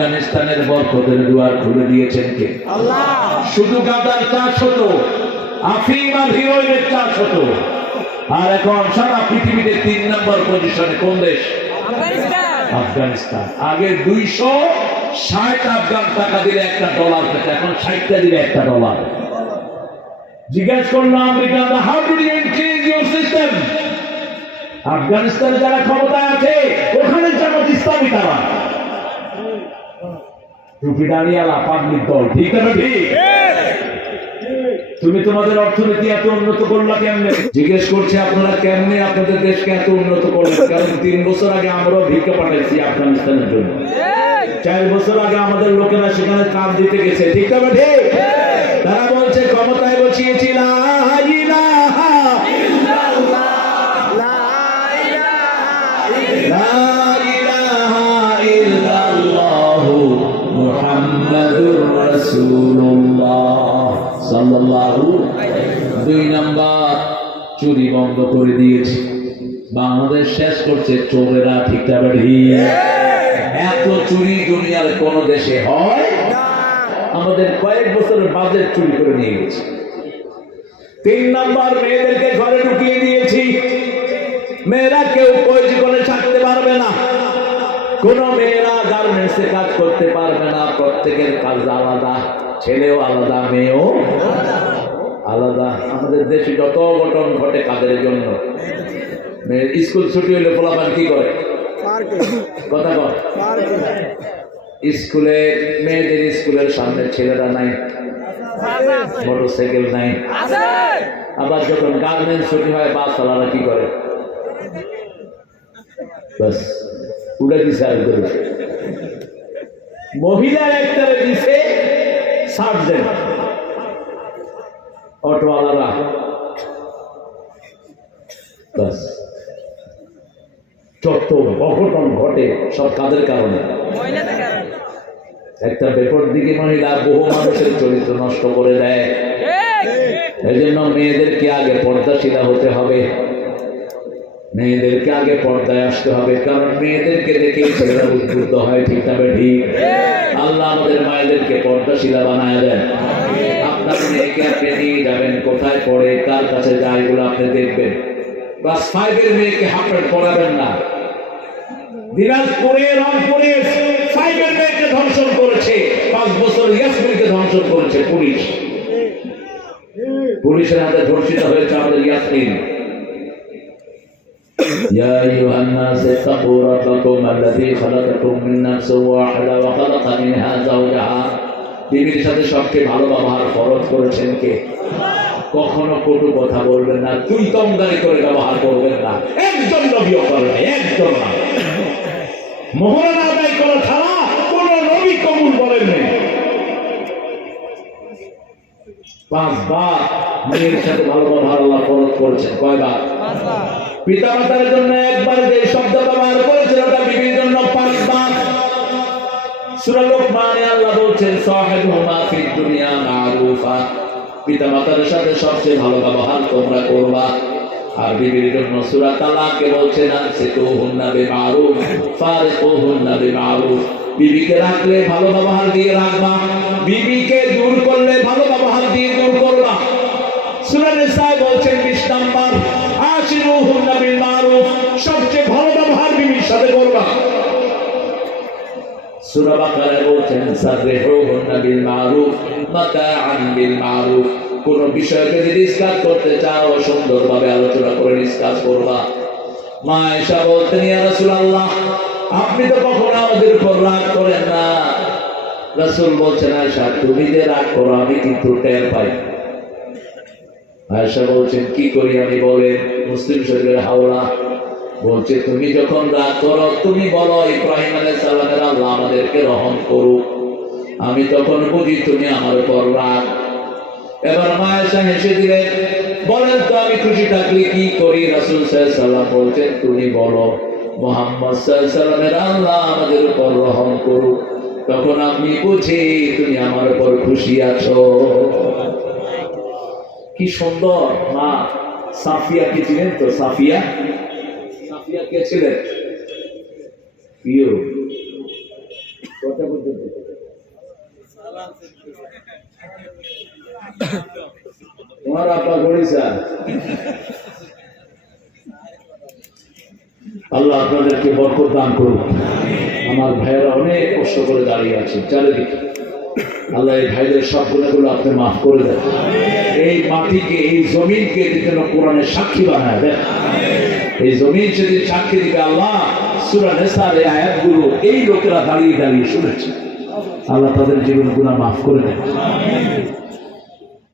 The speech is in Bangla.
আফগানিস্তানের বরকতের দুয়ার খুলে দিয়েছেন কে? শুধু গাঁদার চাষ হতো আফিম আর হিরোইনের চাষ হতো আর এখন সারা পৃথিবীতে তিন নম্বর পজিশনে কোন দেশ? আফগানিস্তান। আগে দুইশো ষাট আফগান টাকা দিলে একটা ডলার পেত এখন ষাটটা দিলে একটা ডলার জিজ্ঞেস করল America how do you change your system আফগানিস্তানে যারা ক্ষমতায় আছে ওখানে জামাত ইসলামী তারা। পাবলিক দল, ঠিক আছে ঠিক? তুমি তোমাদের অর্থনীতি এত উন্নত কেমনে? জিজ্ঞেস করছে আপনারা কেমনে আপনাদের দেশকে এত উন্নত করলেন? কারণ তিন বছর আগে আমরাও ভিক্ষা পাঠাইছি আফগানিস্তানের জন্য। চার বছর আগে আমাদের লোকেরা সেখানে কাজ দিতে গেছে, ঠিক না ঠিক? তারা বলছে, ক্ষমতায় বসিয়েছি চুরি বন্ধ করে দিয়েছে। বাংলাদেশ শেষ করছে, চোরেরা ঠিক না ঠিক। এত চুরি দুনিয়ার কোন দেশে হয়? আমাদের কয়েক বছরের বাজেট চুরি করে নিয়ে গেছে। তিন নাম্বার, মেয়েদেরকে ঘরে ঢুকিয়ে দিয়েছি। মেয়েরা কেউ কই জীবনে থাকতে পারবে না। কোন মেয়েরা গার্মেন্টসে কাজ করতে পারবে না, প্রত্যেকের কাজ আলাদা। ছেলেও আলাদা মেয়েও আলাদা। আমাদের দেশে যত গঠন ঘটে কাদের জন্য? স্কুল ছুটি হলে ফলাফল কি করে? কথা কর স্কুলে মেয়েদের স্কুলের সামনে ছেলেরা নাই মোটরসাইকেল নাই। আবার যখন গার্মেন্টস ছুটি হয় বাস চালানো কি করে? বাস উড়ে দিছে আর করে মহিলার একটা দিছে সার্জেন্ট অটোওয়ালারা বাস যত অঘটন ঘটে সব কাদের কারণে? একটা বেপর দিকে মহিলা বহু মানুষের চরিত্র নষ্ট করে দেয়। এই জন্য মেয়েদেরকে আগে পর্দাশীলা হতে হবে। মেয়েদেরকে আগে পর্দায় আসতে হবে, কারণ মেয়েদেরকে দেখে ছেলেরা উদ্বুদ্ধ হয়, ঠিক তবে ঠিক আল্লাহ আমাদের মায়েদেরকে পর্দাশীলা বানায় দেন। আপনার মেয়েকে আপনি নিয়ে যাবেন, কোথায় পড়ে, কার কাছে যায় এগুলো আপনি দেখবেন। ক্লাস ফাইভের মেয়েকে হাফের পড়াবেন না। করেছে। পাঁচ বছর করেছে পুলিশ। পুলিশের হাতে ধর্ষিত হয়েছে আমাদের ইয়াসমিন। يا أيها الناس اتقوا ربكم الذي خلقكم من نفس واحدة وخلق منها زوجها বিবির সাথে সবচেয়ে ভালো ব্যবহার ফরজ করেছেন কে কখনো কটু কথা বলবেন না তুই তমদারি করে ব্যবহার করবেন না একজন নবীও করেন একজন না মোহরানা আদায় করা ছাড়া কোন নবী কবুল বলেন নাই পাঁচবার মেয়ের সাথে ভালো ব্যবহার আল্লাহ ফরজ করেছেন কয়বার পিতা মাতার জন্য একবার যে শব্দ ব্যবহার করেছেন ওটা বিবির জন্য পাঁচবার। সূরা লোকমানে আল্লাহ বলছেন, সাহিবুহুমা ফিদ দুনিয়া মারুফা। পিতা মাতার সাথে সবচেয়ে ভালো ব্যবহার তোমরা করবা। আর বিবির জন্য সূরা তালাকে বলছেন আনসিতুহুন্না বিমারুফ, ফারিকুহুন্না বিমারুফ। বিবিকে রাখলে ভালো ব্যবহার দিয়ে রাখবা, বিবিকে দূর করলে ভালো ব্যবহার দিয়ে দূর করবা। সাররিহুহুন্না বিল মারুফ মাতাআন বিল মারুফ কোন বিষয়কে যদি ডিসকাস করতে চাও সুন্দরভাবে আলোচনা করে ডিসকাস করবা মা আয়েশা বলতেন, ইয়া রাসূলুল্লাহ, আপনি তো কখনো আমাদের উপর রাগ করেন না রাসূল বলছেন আয়েশা তুমি যে রাগ করো আমি কিন্তু টের পাই আয়েশা বলছেন কি করি আমি বলেন মুসলিম শরীরের হাওলা? বলছে, তুমি যখন রাগ করো, তুমি বলো, ইব্রাহিম আলাইহিস সালামের আল্লাহ আমাদেরকে রহম করুক। আমি তখন বুঝি তুমি আমার উপর রাগ। এবার মায়েশা হেসে দিলেন, বলেন তো, আমি খুশি থাকলে কি করি? রাসূল সাল্লাল্লাহু বলছেন, তুমি বলো, মোহাম্মদ সাল্লামের আল্লাহ আমাদের উপর রহম করুক। তখন আমি বুঝি তুমি আমার উপর খুশি আছো। কি সুন্দর, মা সাফিয়া কি ছিলেন তো? সাফিয়া? সাফিয়া কে ছিলেন তোমার আপা আল্লাহ আপনাদেরকে বরকত দান করুন। আমার ভাইয়েরা অনেক কষ্ট করে দাঁড়িয়ে আছে। চারিদিকে। আল্লাহ এই ভাইদের সব গুণাগুলো আপনি মাফ করে দেন। এই মাটিকে, এই জমিনকে যেন কোরআনের সাক্ষী বানায় দেন। এই জমিন সেদিন সাক্ষী দিবে আল্লাহ, সুরা নেসার এই আয়াতগুলো এই লোকেরা দাঁড়িয়ে দাঁড়িয়ে শুনেছে। আল্লাহ তাদের জীবন গুণা মাফ করে দেন।